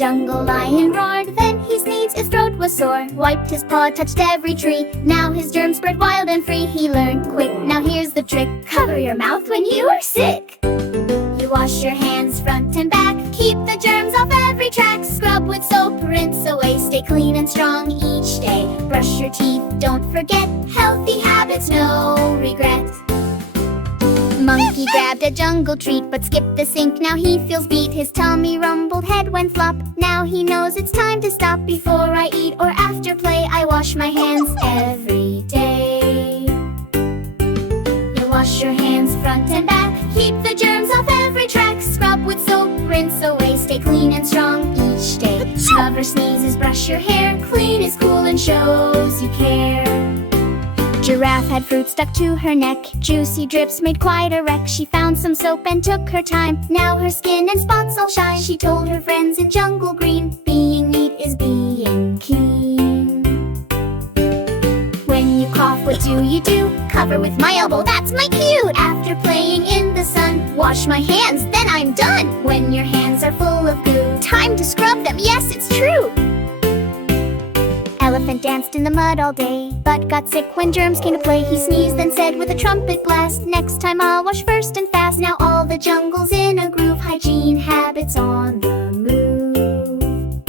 jungle lion roared. Then he sneezed, his throat was sore. Wiped his paw, touched every tree. Now his germs spread wild and free. He learned quick, now here's the trick. Cover your mouth when you are sick. You wash your hands front and back. Keep the germs off every track. Scrub with soap, rinse away. Stay clean and strong each day. Brush your teeth, don't forget. Healthy habits, no regret. Monkey grabbed a jungle treat but skipped the sink. Now he feels beat. His tummy rumbled, head went flop. Now he knows it's time to stop. Before I eat or after play, I wash my hands every day. You wash your hands front and back. Keep the germs off every track. Scrub with soap, rinse away. Stay clean and strong each day. Cover sneezes, brush your hair. Clean is cool and shows you care. Giraffe had fruit stuck to her neck. Juicy drips made quite a wreck. She found some soap and took her time. Now her skin and spots all shine. She told her friends in jungle green, being neat is being keen. When you cough, what do you do? Cover with my elbow, that's my cue. After playing in the sun, wash my hands, then I'm done. When your hands are full of goo, time to scrub them, yes, it's true. Elephant danced in the mud all day, but got sick when germs came to play. He sneezed and said with a trumpet blast, next time I'll wash first and fast. Now all the jungle's in a groove. Hygiene habits on the move.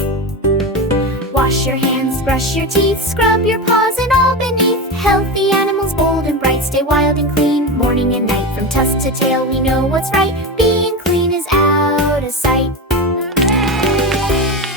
Wash your hands, brush your teeth, scrub your paws and all beneath. Healthy animals, bold and bright, stay wild and clean. Morning and night, from tusk to tail, we know what's right. Being clean is out of sight.